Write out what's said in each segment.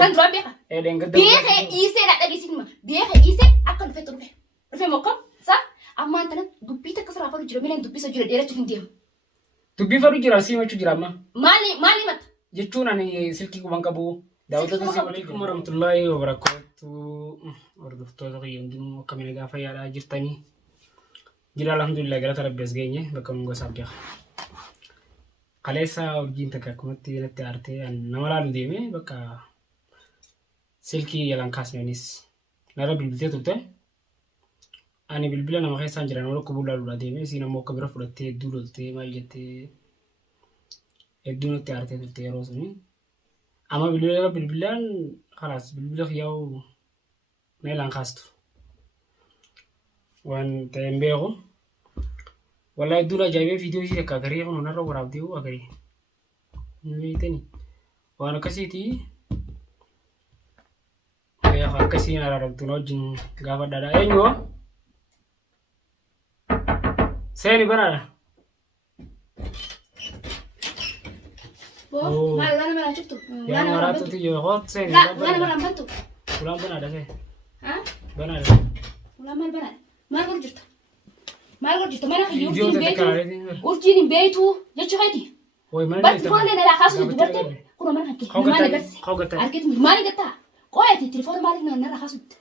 kan dura beeka beeka dhiisee dha dhageessinima beeka dhiisee akka dhufe mokkam sa ammaan tana dubbii takka sirraa fadhu jira mileen dubbisa jira dheerachuu hin deemu dubbii fadhu jira siimachuu jira amma maali mata jechuun ani silkii kuban qabu daawwattoota Assalamualaikum warahmatullahi wabarakatuh hordoftoota kiyya hundinuu akkamina gaafa yaadhaa jirtanii jira alhamdulillah galata rabbi as geenye bakka mun gosaaf beeka kaleessa urjiin takka akkumatti natti aartee nama laalu deeme bakka silkii yalan kaasneenis nara bilbiltee turte ani bilbila nama keessaan jira nama tokko bullaaluudha deeme isiin ammoo akka bira fudhattee hedduu loltee maal jettee hedduu natti aartee turte yeroo suni amma bilbilaan khalaas bilbila kiyyaa'u na yalan kaastu waan ta'een beeku والله الدولة جايبين فيديو شيء كأجري هون نرى ورابديو أجري نبيتني وأنا كسيتي يا خال كسينا على ربطنا جن قابل دادا أيوة سيني بنا بو ما أنا شفته يا مرات تيجي خود سيني لا أنا ما بنتو ولا بنا ده ها بنا ولا ما بنا ما رجعت ما رجعت ما راح يوجين بيتو ورجين بيتو جت شغلتي بس فون أنا لا خاصة تبرتي كنا ما نحكي ما نقص أكيد ما نقطع قوية التليفون مالي أنا راح أسود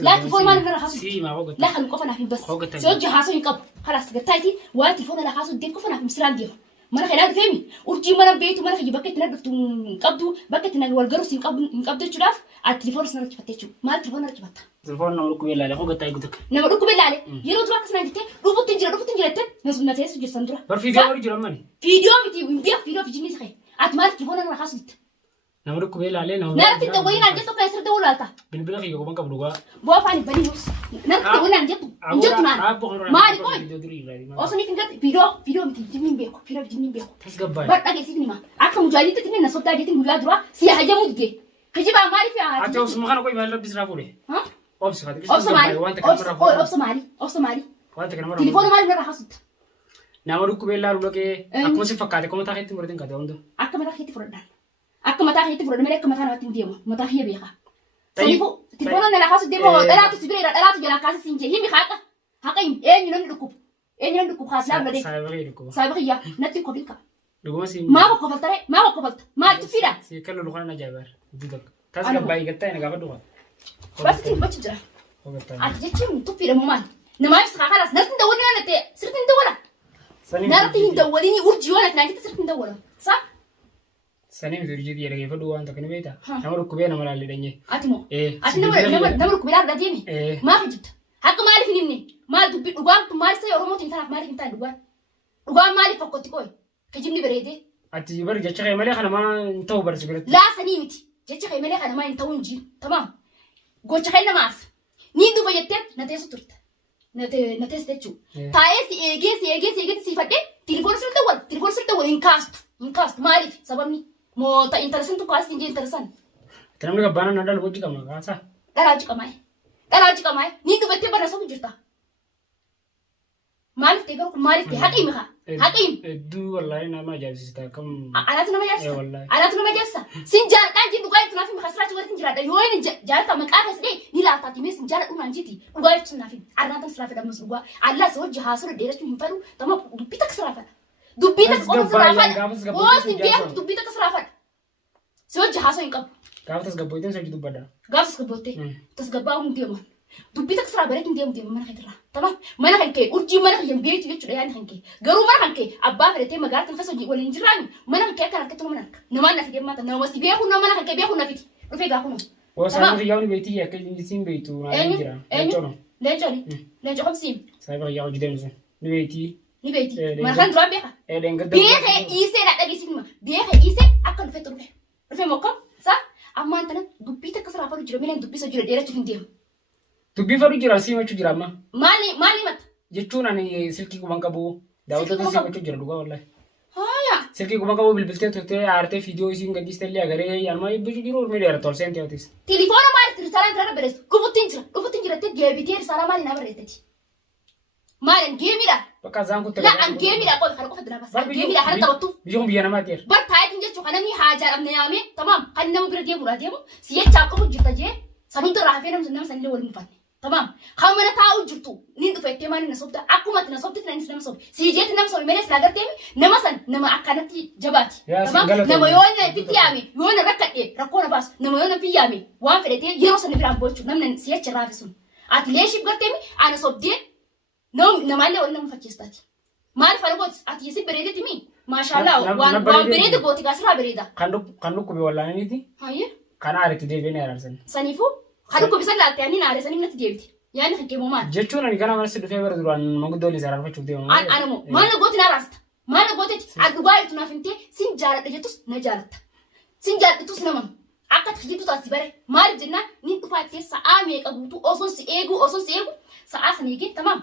لا التليفون مالي أنا راح أسود لا خلنا نقفنا في بس سوى جهازه ينقب خلاص قطعتي والتليفون أنا خاصة ديك قفنا في مسران ديو ما راح ينادي فهمي ورجي ما نبيتو ما راح يجي بكت نرفت نقبضو بكت والجروس ينقبضو شراف على التليفون سنرج فتشو ما التليفون نرج فتا تليفون نورك ويلا له قطع يقولك نورك ويلا عليه يلو تروح كسرنا جت روبو تنجر نزل نتيس وجر سندرا برفيديو ورجي رماني فيديو متي ويبيع فيديو في جنيه سخي أتمال التليفون أنا راح أسود نورك ويلا عليه نورك نرفت تقولين عن جتو كيسر دول ألتا بالبلغ يجوا بنك بلغة بوافاني بني نص نرفت تقولين عن جتو ما أدري كوي أصلا يمكن فيديو متي جنين بيكو فيديو جنين بيكو تسقباي بس أجي سيفني ما أكثر مجالي تتنين نصب تاجتين ولا درا سياحة جمود جي هجيب عمالي في عاد أتوس مخانو كوي مهلا بيسرافولي ها أوبس خاتك أوبس مالي وانت كنا مرة تليفون مالي نرى حصد نامرك بيلا رولك أكمل سفكاتي كم تاخذ تمرتين كده وندو أكمل تاخذ فردان أكمل تاخذ فردان ملك كم تاخذ تنديمه متاخذ بيها تليفون أنا حصد ديمه لا تسبري لا تجلا كاس سينجي هي مخاطة حقين إيه نركب خاص لا بدي سايبغيا نتي كوبيكا ما وقفت ترى ما تفيدا سيكلو لخنا جابر جدك تاسك باي قطع أنا قابل دوغا بس تيجي بتجرا أتجتشي من تفيدا ممان نما يسخا خلاص نرت ندورني أنا تي صرت ندورة نرتي ندوريني ورجي ولا تناجي صرت ندورة صح سنين ترجع دي رجع فدوا أنت كنا بيتا نمر كوبينا مرة اللي دنيه أتمو نمر كوبينا رجع ديني ما في جد حق ما أعرف نمني ما دبي دوغام ما يصير يوم موتين ثلاث ما أعرف إنت دوغام ما أعرف فكرت كوي كجيبني بريدة أتي برجع شيء مالي خنا ما نتوه برجع لا سنيمتي جت شيء مالي خنا ما نتوه نجي تمام قلت شيء نماس نيندو بيجتت نتيس ترت نتيس تشو تايس يجي سيفدي تليفون سرت أول إنكاست ما أعرف سببني مو تا إنترسن تو كاست إنجي إنترسن تنام لك بانا ندال وجهك ما كاسا دراجي كماي نيندو بيجتت برا جرتا مالك تيجرو مالك تي حقيم دو والله أنا ما جالس استاكم أنا تنا ما جالس والله أنا تنا ما جالس سنجار كان جين دوغاي تنا في مخسرات وقت سنجار ده يوين جار كم كأس دي نيلا تاتي مس سنجار أم جيتي دوغاي تنا في أنا تنا سلافة دم سلوا الله سوى جهازه ديرش من فلو تما دبيتك سلافة أم سلافة واس نبيه دبيتك سلافة سوى جهازه ينقب كيف تسقبويتين سجدوا بدا كيف تسقبويتين تسقباهم ديما دبيتك سرا بريك ديما ما نخدرها تمام ما نخنكي ورجي ما نخيم بيت يجوا يعني نخنكي قالوا ما نخنكي أبا فرتي ما قالت نخسوا ولا نجراني ما نخنكي كان كتلو منك نما نفيد ما تنا وسي بيا كنا ما نخنكي بيا كنا فيتي رفيق أخونا وسام في يوم بيتي يا كل نسيم بيتو لينجو خمسين سايبر ياو جدًا نسون نبيتي ما خن درا بيها إيسي لا تجي سينما إيسي أكل في تروح رفيق مكم صح أما أنت دبيتك سرا فرو جرا مين دبي سجرا ديرة تفنديهم دبي فرو جرا سيما شو جرا ما مالي مت جتشون أنا سلكي كمان كابو داوود سيما شو جرا دوغا والله هايا سلكي كمان كابو بالبلتة توتة عارته فيديو يسين قديش تللي أغري يعني ما يبجو جرا ورمي ديرة تورسين تيوتيس تليفون ما رسالة ترى بريس رفو تنجرا تجيبي تير رسالة مالي نبرة تجي مالن جيمي لا بقى زان كنت لا عن جيمي لا أقول خلق فدنا بس جيمي لا خلق تبطو بيجون بيانا ما تير برتايت نجت وخلني حاجة أبني يامي تمام خلنا مبرد ديمو لا ديمو سيجي تشاكو جرتا جي سنون ترى فينا مسنا مسنا اللي ولم فني تمام خامنا تاو جرتو نيندو فيتي ماني نصبت أكو ما تنصبت تنا نسنا نصب سيجي تنا نصب مينس لا قرتي نمسن نما أكانتي جباتي تمام نما يونا في يامي يونا ركعتي ركونا باس نما يونا في يامي وان فريتي يروسن في رامبوتشو نمنا سيجي ترافسون أتليش بقرتي أنا صبتي نما اللي ولا مفكستاتي ما أعرف أنا قلت أتيسي بريدة تمي ما شاء الله وان بريدة قوتي كسرها بريدة كانوا كوبي ولا نيتي هاي كان عارف تدي بيني أرسل سنيفو خلوا كوبي سنة تاني ناري سني من تديبتي يعني خكي مومان جتشون أنا كنا مرسل في بردوان ما قد دولي زاران فشوف ديهم أنا مو ما أنا قلت نارست ما أنا قلت أدوار تنافنتي سين جارت جتوس نجارت سين جارت جتوس نمن أكاد خجيتو تاسبره ما رجنا نينتو فاتي سامي كابوتو أصلا سيجو سأسنيجي تمام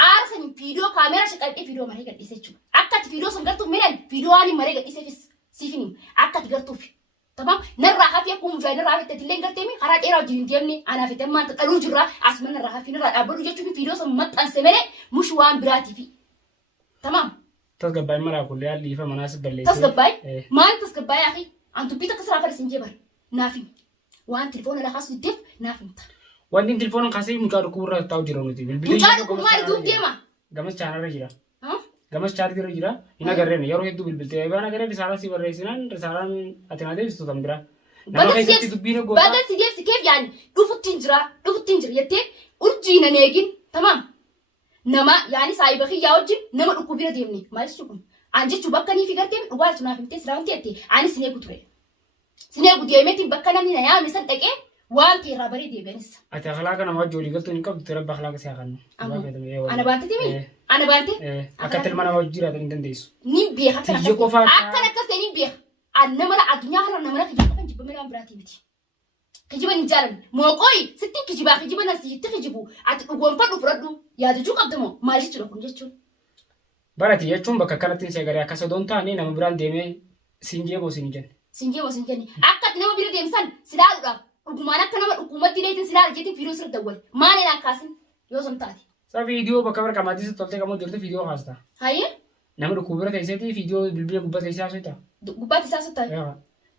أرسل فيديو كاميرا شكل فيديو مريء قد يسيجو أكاد فيديو سنقطو منن فيديو أني مريء قد يسيفس سيفني أكاد قطو في تمام نرى خفيا كوم جاي نرى بتتلين قرتيمي خلاص إيرا جينتيمني أنا في تمام تقولوا جرا أسمع نرى خفيا نرى أبلو جت في فيديو سمت أنسمره مش وان براتي في تمام تسقباي مرة كلها اللي في مناسب بالليل تسقباي ما أنت تسقباي يا أخي أنتو بيتك سرعة فرسين جبر نافين وان تلفون لا خاص يدف نافين وان تلفون خاصي مجال كورة تاو جرونتي مجال كورة دوب ديما gamas channel jira ها gamas channel jira ina garreen yeroo hedduu bilbiltee eebaan agarree risaalaa si barreessinaan risaalaan ati naa deebistu kan biraa nama keessatti dubbiin goota baga si deebsi keef yaani dhufuttiin jira yettee urjiina neegin tamam nama yaani saayiba kiyyaa wajjin nama dhukku bira deemne maal jechuun an jechuu bakka nii fi gartee dhugaa tunaaf himtee siraawwan teette ani sineegu ture sineegu deemeetiin bakka namni na yaame san dhaqee waan teerraa baree deebi'anis. Ati akhlaaqa nama wajjin walii galtuu hin qabdu ture abba akhlaaqa si haaqannu. Ana baante timi ana baante. Akka tilma nama wajjin jiraatan hin dandeessu. Ni beeka kana tiyya qofaa akkana akkas ta'e ni beeka. Anna mala addunyaa kana namana kijibaa kan jibba mala biraatii miti. Kijiba ni jaalan mooqooyi sitti kijiba na sitti kijibu ati dhugoonfadhu fudhadhu yaadachuu qabda moo maal jechuudha kun jechuun. Barati jechuun bakka kanatti si agaree akka sodoon taane nama biraan deemee siinjee moo siin jenne. Siinjee moo siin jenne akka nama bira deemsan silaaluudhaaf. Dhugumaan akka nama dhukkubatti leetin silaa argeetiin fiidiyoo sirri dawwal maaliin akkaasin yoo sun taate. Sa fiidiyoo bakka bara qamaatii sitti toltee qamoo jirtu fiidiyoo haastaa. Hayyee. Nama dhukkubira teesseeti fiidiyoo bilbila gubbaa teessee haasofta. Gubbaa teessee haasofta.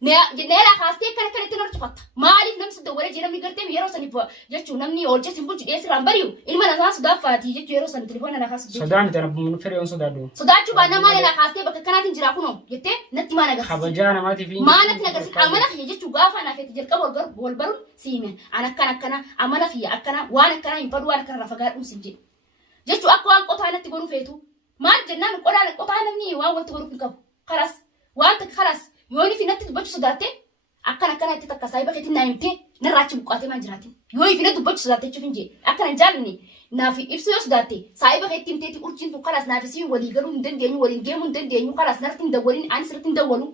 Neera kaastee kana kanatti narra tufatta. Maaliif namni sitti dawwalee jedhamni gartee yeroo saniif jechuun namni oolchee sin bulchu dhiyeessirraan bari'u ilma namaa sodaaffaati jechuu yeroo sana telefoona na kaasu. Sodaan tana fedhe on sodaadhu. Sodaachuu baannaa maali na kaastee bakka kanaatiin jira kunoo jettee natti maan agarsiisa. Kabajaa namaatiif. Maan natti agarsiisa amana kiyya jechuu gaafa naaf itti jalqaba wal baruun siime an akkana amana kiyya akkana waan akkana hin fadhu waan akkana rafa gaadhuun sin jedhu. Jechuu akka waan qotaa natti godhuu feetu maal jennaan qotaa namni waan walitti godhuuf hin qabu. Karas waan takka karas yooni fi natti dubbachuu sodaatte akkana itti takka saayiba keetiin naa himtee narraa achi buqqaatee maan jiraatin yooni fi natti dubbachuu sodaatte jechuuf hin jee akkana hin jaallanne naaf ibsu yoo sodaatte saayiba keetti himteeti urjiin tun karas naaf isiin walii galuu hin dandeenyu waliin deemuu hin dandeenyu karas narratti hin dawwalin ani sirratti hin dawwalu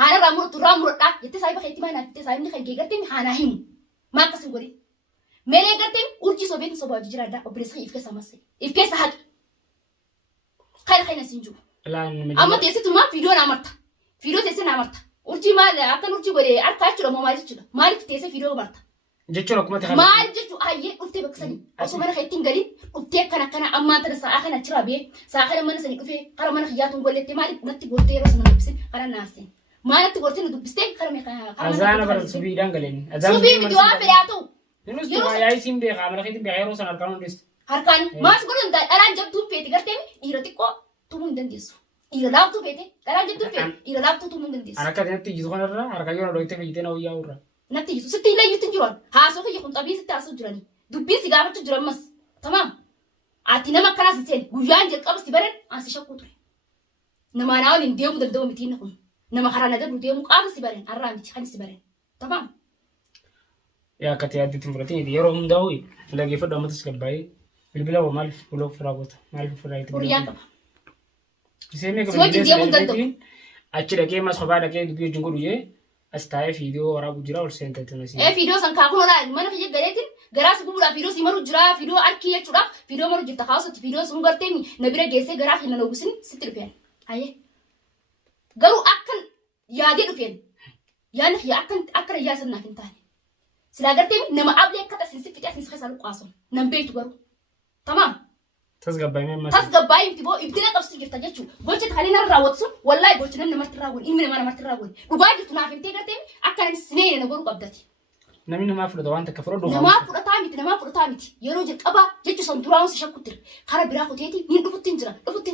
haana irraa muradhaa jettee saayiba keetti maa naaf jettee saayibni kan kee gartee haanaa himu maa akkas hin godhin meelee gartee urjii sobeetiin sobaa hojii jiraadhaa obboleessa if keessa masse if keessa haqi kayna siin jiru amma teessitumaa fiidiyoo naa marta. Fiidiyoo teessee naa marta. Urjii maal akkan urjii godhee harkaa jechuudha moo maal jechuudha? Maaliif teessee fiidiyoo marta? Jechuun akkuma ta'e. Maal jechuun hayyee dhuftee bakka sanii osoo mana kan ittiin galin dhuftee akkana ammaan tana sa'a kana achirraa bee sa'a kana mana sanii dhufee kara mana kiyyaatuun gollettee maaliif natti gortee yeroo sana dubbisee kara naasee. Maal natti gortee nu dubbistee kara meeqa. Azaana bara subiidhaan galeen. Subii miti waan fedhaa ta'u. Inus tumaa yaa'ii siin beekaa mana keetiin beekaa yeroo sana harkaan hundeessu. Harkaan maas godhan dhalaan jabduun feeti gartee dhiira xiqqoo tumuu hin dandeessu. Ira laaftuu feete dhalaa jettuu feete ira laaftuu tumuu hin dandeessu. Akka natti ijjisu kanarra harka yoo na dhoyitee fayyitee na wayyaa urra. Natti ijjisu sitti illee iyyuutti jiran haasoo kiyya kun xabii sitti haasoo jiranii dubbiin si gaafachuu jiran mas tamaam ati nama akkanaas hin seene guyyaan jalqaba si baran ansi shakkuu ture. Nama naa waliin deemuu danda'u miti inni kun nama karaa na dabru deemuu qaama si baran har'aa miti kan si baran tamaam. Yaa akka ta'e addiitti fudhatee yeroo hundaa'u dhaggeeffadhu ammatas gabbaa'ee bilbila maaliif buloo furaa goota maaliif furaa itti bilbila. Iseenii kan bilbilee achi dhaqee mas kophaa dhaqee dubbii wajjin godhu jee as taa'ee fiidiyoo waraabuu jira ol seentatti nasi. Fiidiyoo san kaakun olaa mana kiyya galeetiin garaa si gubuudhaaf fiidiyoo si maruu jira fiidiyoo arkii jechuudhaaf fiidiyoo maruu jirta kaasatti fiidiyoo sun gartee na bira geessee garaa fi na noogusin sitti dhufeen. Hayyee garuu akkan yaadee dhufeen yaadni kiyya akka rayyaa sannaaf hin taane. Silaa gartee nama ablee akka tasin si fixee asin keessaa luqqaasu nan beektu garuu tamaam. tasgabbaayii miti boo ibidina qabsiisu jirta jechuudha. Gocha kanneen irra raawwatu wallahi gocha namatti raawwatu ilmi namaa namatti raawwatu dhugaa jirtu naaf himtee gartee akka namni sinee na godhu qabdati. Namni namaa fudhata waan takka fudhadhu. Namaa fudhataa miti yeroo jalqabaa jechuun san duraan si shakkutti karaa biraa kuteeti ni dhufutti hin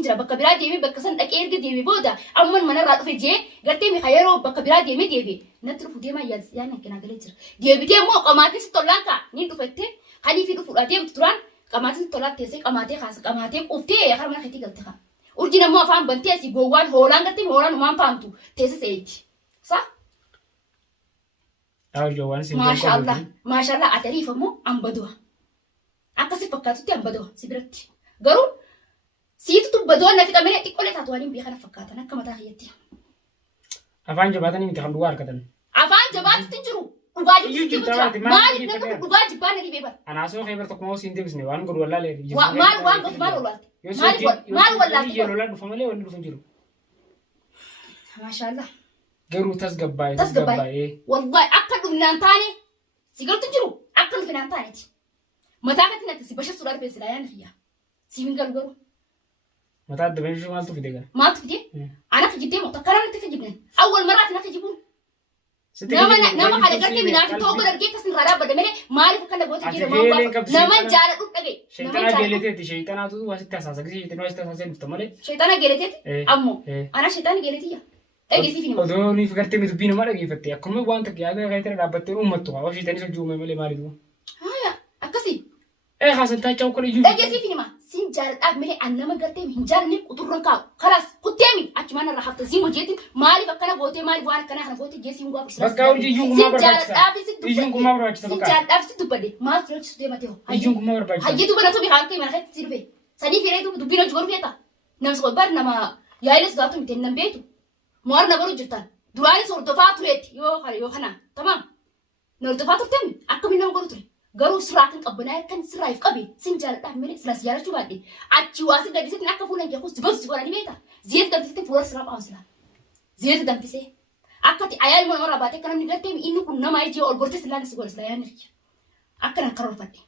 jira bakka biraa deemee bakka san dhaqee erga deemee booda amman manarraa dhufe jee gartee mi yeroo bakka biraa deemee natti dhufu deemaa yaan hanqinaa galee jira. Deebitee immoo qamaatii si tollaan kaa ni dhufattee hanii fi dhufuudhaa deemtu turaan qamaatii si tollaan teessee qamaatee quuftee harma mana keetti galte kaa. Urjiin ammoo afaan bantee asii gowwaan hoolaan gartee hoolaan umaan faamtu teessee seeyitti. Saa? Maashaallah atariif ammoo ambadua. Akkasi fakkaatutti ambadua si biratti. Garuu siitu badoo nafi qabee xiqqoolee taatu waliin biyya kana fakkaatan akka mataa kiyyaatti. Afaan jabaatanii miti kan dhugaa harkatan. Afaan jabaatutti jiru. Dhugaa jirtu maaliif namni dhugaa jibbaa na dhibee bara. Anaasoo khaybar tokko moo siin deebisne waan godhu wallaalee. Maal godhu maal wallaalte. Maal wallaalte. Yoo lolaa dhufa malee wanni dhufu jiru. Maashaallah. Garuu tasgabbaa'ee. Wallahi akka dhumnaan taane sigaltu jiru akka dhumnaan taaneeti. Mataa katti natti si bashasuu dhaa dhufee silaa yaana fiyyaa. Si hin galu garuu. Mataa adda bashasuu maaltu fide gara? Maaltu fide? Ana fijiddee moo takka namatti fijibne. Awwal maraati na fijibuun. Nama kana gartee minaafi ta'uu godhargee akkas irraa dhaabbata malee maaliif akka nagoota jira nama jaaladhu dhagee. Shayxana geeleteeti shayxanaatu wasitti hasaasa gisee shayxana wasitti hasaasee dhufta malee. Shayxana geeleteeti ammoo ana shayxana geeletiyya. Odoo niif gartee mi dubbii namaa dhageeffatte akkuma waan takka yaada kayitara dhaabbattee uummattu haa shayxanis hojii uume malee maaliif? Akkasii. Haasantaa caawu kun iyyuu. Dhageessiif nima siin jaaladhaaf malee an nama gartee hin jaalanne quxurran kaa'u. Kalaas kutteemi achumaan irraa hafta siin hojeetiin maaliif akkana gootee maaliif waan akkana kana gootee jee siin gaafisa. Bakka hojii iyyuu gumaa barbaachisa. Iyyuu gumaa barbaachisa bakka. Siin jaaladhaaf si dubbadde maal filachisu deematee hoo. Iyyuu gumaa barbaachisa. Hayyitu bana tobi haan kee mana keessatti si dhufe. Sanii firee dubbiin hojii godhu feeta. Namni bar nama yaa'iles gaatu miti nan beetu. Mo'ar na baru jirtan. Duraanis hordofaa tureetti yoo kana tamam. Na hordofaa turteemi akkamiin nama godhu ture. Garuu suraa kan qabbanaa kan sirraa if qabe sin jaaladhaaf malee silas jaalachuu baadhe achi waasi gadisitti akka fuulan kee kusti gosti godhanii beeta zeet danfisee fuula siraa qaawsila zeet danfisee akkati ayyaal mana baatee kan namni gartee inni kun nama ijee ol gortee silaan si godha silaan akka nan karoorfadhe